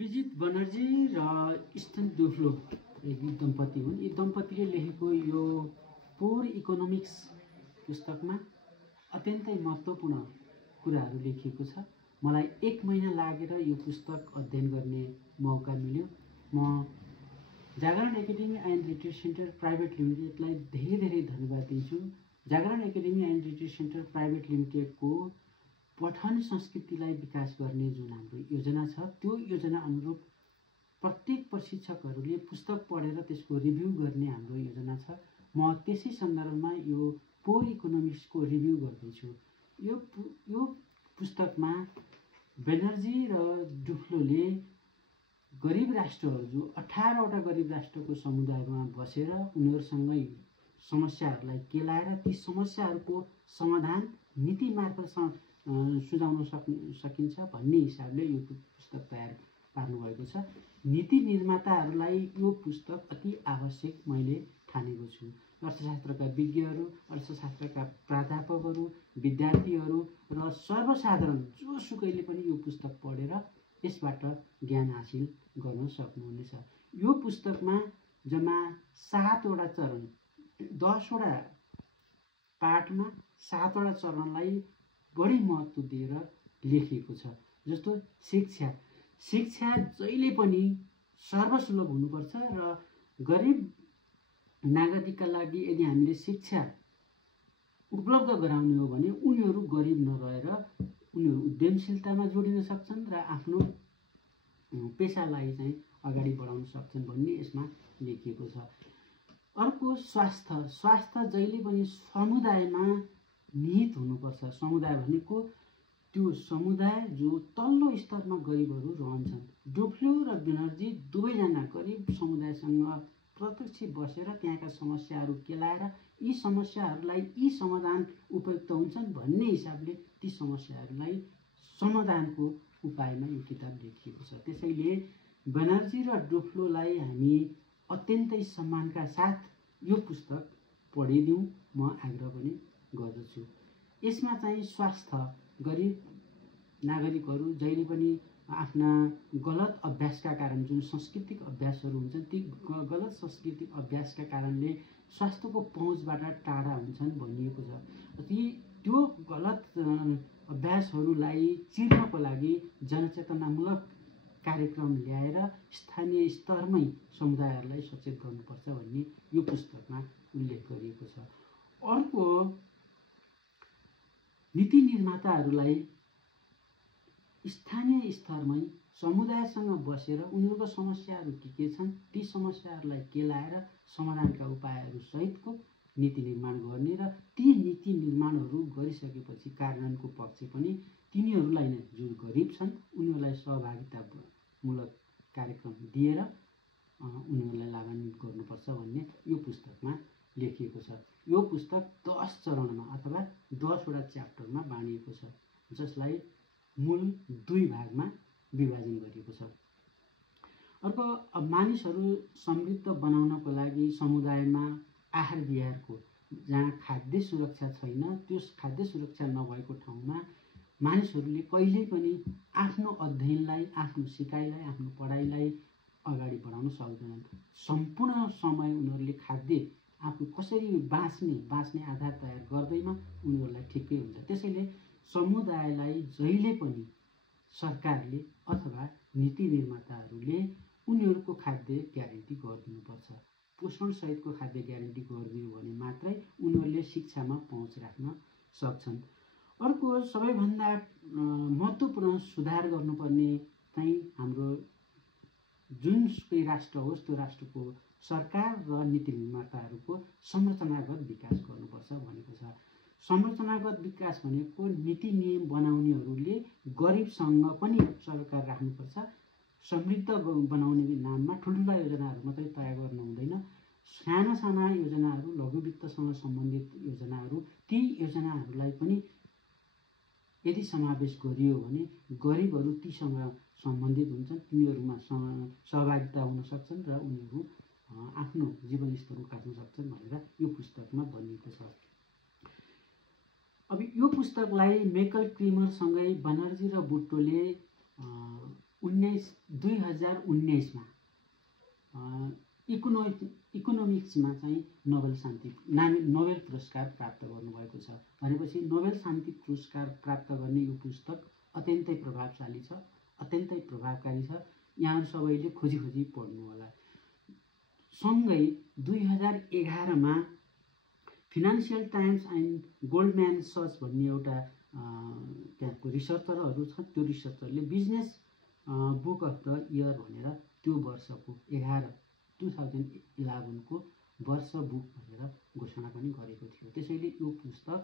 अभिजित बनर्जी र stain Duflo एक दम्पति हुन्। यी दम्पतिले लेखेको यो पोर इकोनोमिक्स पुस्तकमा अत्यन्तै महत्त्वपूर्ण कुराहरू लेखिएको छ। मलाई 1 महिना लागेर यो पुस्तक अध्ययन गर्ने मौका मिल्यो। म Jagran academy and retreat centre private लिमिटेडलाई धेरै धन्यवाद दिन्छु। Jagran academy and retreat centre private लिमिटेडको पठन संस्कृतिलाई विकास गर्ने जुन हाम्रो योजना छ, त्यो योजना अनुरूप प्रत्येक प्रशिक्षकहरूले पुस्तक पढेर त्यसको रिभ्यू गर्ने हाम्रो योजना छ। म त्यसै सन्दर्भमा यो पोर इकोनोमिक्सको रिभ्यू गर्दैछु। यो पुस्तकमा बेनर्जी र डुफ्लोले गरिब राष्ट्रहरू जो 18 वटा गरिब राष्ट्रको समुदायमा बसेर उनीहरूसँगै समस्याहरूलाई केलाएर ती समस्याहरूको समाधान नीति मार्फत सुझाउन सकिन्छ भन्ने हिसाबले यो पुस्तक तयार पार्नुभएको छ। नीति निर्माताहरूलाई यो पुस्तक अति आवश्यक मैले ठानेको छु। अर्थशास्त्रका विज्ञहरू, अर्थशास्त्रका प्राध्यापकहरू, विद्यार्थीहरू र सर्वसाधारण जोसुकैले पनि यो पुस्तक पढेर यसबाट ज्ञान हासिल गर्न सक्नुहुनेछ। यो पुस्तकमा जम्मा 7 वटा चरण, 10 वटा पाठमा 7 वटा चरणलाई बढी महत्त्व दिएर लेखिएको छ। जस्तो शिक्षा जहिले पनि सर्वसुलभ हुनुपर्छ र गरिब नागरिकका लागि यदि हामीले शिक्षा उपलब्ध गराउने हो भने उनीहरू गरिब नरहेर उनीहरू उद्यमशीलतामा जोडिन सक्छन् र आफ्नो पेसालाई चाहिँ अगाडि बढाउन सक्छन् भन्ने यसमा लेखिएको छ। अर्को स्वास्थ्य जहिले पनि समुदायमा निहित हुनुपर्छ। समुदाय भनेको त्यो समुदाय जो तल्लो स्तरमा गरिबहरू रहन्छन्। डुफ्लो र बेनर्जी दुवैजना गरिब समुदायसँग प्रत्यक्ष बसेर त्यहाँका समस्याहरू केलाएर यी समस्याहरूलाई यी समाधान उपयुक्त हुन्छन् भन्ने हिसाबले ती समस्याहरूलाई समाधानको उपायमा यो किताब लेखिएको छ। त्यसैले बेनर्जी र डुफ्लोलाई हामी अत्यन्तै सम्मानका साथ यो पुस्तक पढिदिउँ म आग्रह पनि गर्दछु। यसमा चाहिँ स्वास्थ्य, गरिब नागरिकहरू जहिले पनि आफ्ना गलत अभ्यासका कारण जुन सांस्कृतिक अभ्यासहरू हुन्छन् ती गलत सांस्कृतिक अभ्यासका कारणले स्वास्थ्यको पहुँचबाट टाढा हुन्छन् भनिएको छ। त्यो गलत अभ्यासहरूलाई चिर्नको लागि जनचेतनामूलक कार्यक्रम ल्याएर स्थानीय स्तरमै समुदायहरूलाई सचेत गर्नुपर्छ भन्ने यो पुस्तकमा उल्लेख गरिएको छ। अर्को, नीति निर्माताहरूलाई स्थानीय स्तरमै समुदायसँग बसेर उनीहरूको समस्याहरू के छन् ती समस्याहरूलाई केलाएर समाधानका उपायहरू सहितको नीति निर्माण गर्ने र ती नीति निर्माणहरू गरिसकेपछि कार्यान्वयनको पक्ष पनि तिनीहरूलाई नै जो गरिब छन् उनीहरूलाई सहभागितामूलक कार्यक्रम दिएर उनीहरूलाई लाभान्वित गर्नुपर्छ भन्ने यो पुस्तकमा लेखिएको छ। यो पुस्तक 10 चरणमा अथवा 10 वटा च्याप्टरमा बाँडिएको छ, जसलाई मूल 2 भागमा विभाजन गरिएको छ। अर्को, मानिसहरू समृद्ध बनाउनको लागि समुदायमा आहार विहारको जहाँ खाद्य सुरक्षा छैन, त्यो खाद्य सुरक्षा नभएको ठाउँमा मानिसहरूले कहिल्यै पनि आफ्नो अध्ययनलाई, आफ्नो सिकाइलाई, आफ्नो पढाइलाई अगाडि बढाउन सक्दैनन्। सम्पूर्ण समय उनीहरूले खाद्य आफू कसरी बाँच्ने आधार तयार गर्दैमा उनीहरूलाई ठिकै हुन्छ। त्यसैले समुदायलाई जहिले पनि सरकारले अथवा नीति निर्माताहरूले उनीहरूको खाद्य ग्यारेन्टी गरिदिनुपर्छ। पोषण सहितको खाद्य ग्यारेन्टी गरिदियो भने मात्रै उनीहरूले शिक्षामा पहुँच राख्न सक्छन्। अर्को, सबैभन्दा महत्त्वपूर्ण सुधार गर्नुपर्ने चाहिँ हाम्रो जुनसुकै राष्ट्र होस् त्यो राष्ट्रको सरकार र नीति निर्माताहरूको संरचनागत विकास गर्नुपर्छ भनेको छ। संरचनागत विकास भनेको नीति नियम बनाउनेहरूले गरिबसँग पनि सरकार राख्नुपर्छ। समृद्ध बनाउने नाममा ठुल्ठुला योजनाहरू मात्रै तयार गर्न हुँदैन। साना योजनाहरू, लघु वित्तसँग सम्बन्धित योजनाहरू, ती योजनाहरूलाई पनि यदि समावेश गरियो भने गरिबहरू तीसँग सम्बन्धित हुन्छन्, तिनीहरूमा सहभागिता हुन सक्छन् र उनीहरू आफ्नो जीवनस्तर उकास्न सक्छन् भनेर यो पुस्तकमा भनिएको छ। अब यो पुस्तकलाई मेकल क्रिमरसँगै बनर्जी र बुट्टोले 2019मा इकोनोमिक्समा चाहिँ नोबेल पुरस्कार प्राप्त गर्नुभएको छ। भनेपछि नोबेल शान्ति पुरस्कार प्राप्त गर्ने यो पुस्तक अत्यन्तै प्रभावशाली छ, अत्यन्तै प्रभावकारी छ। यहाँहरू सबैले खोजी पढ्नु होला। सँगै 2011मा फिनान्सियल टाइम्स एन्ड गोल्डम्यान सर्च भन्ने एउटा त्यहाँको रिसर्चरहरू छ। त्यो रिसर्चरले business book of the year भनेर त्यो वर्षको 2011 को वर्ष बुक भनेर घोषणा पनि गरेको थियो। त्यसैले यो पुस्तक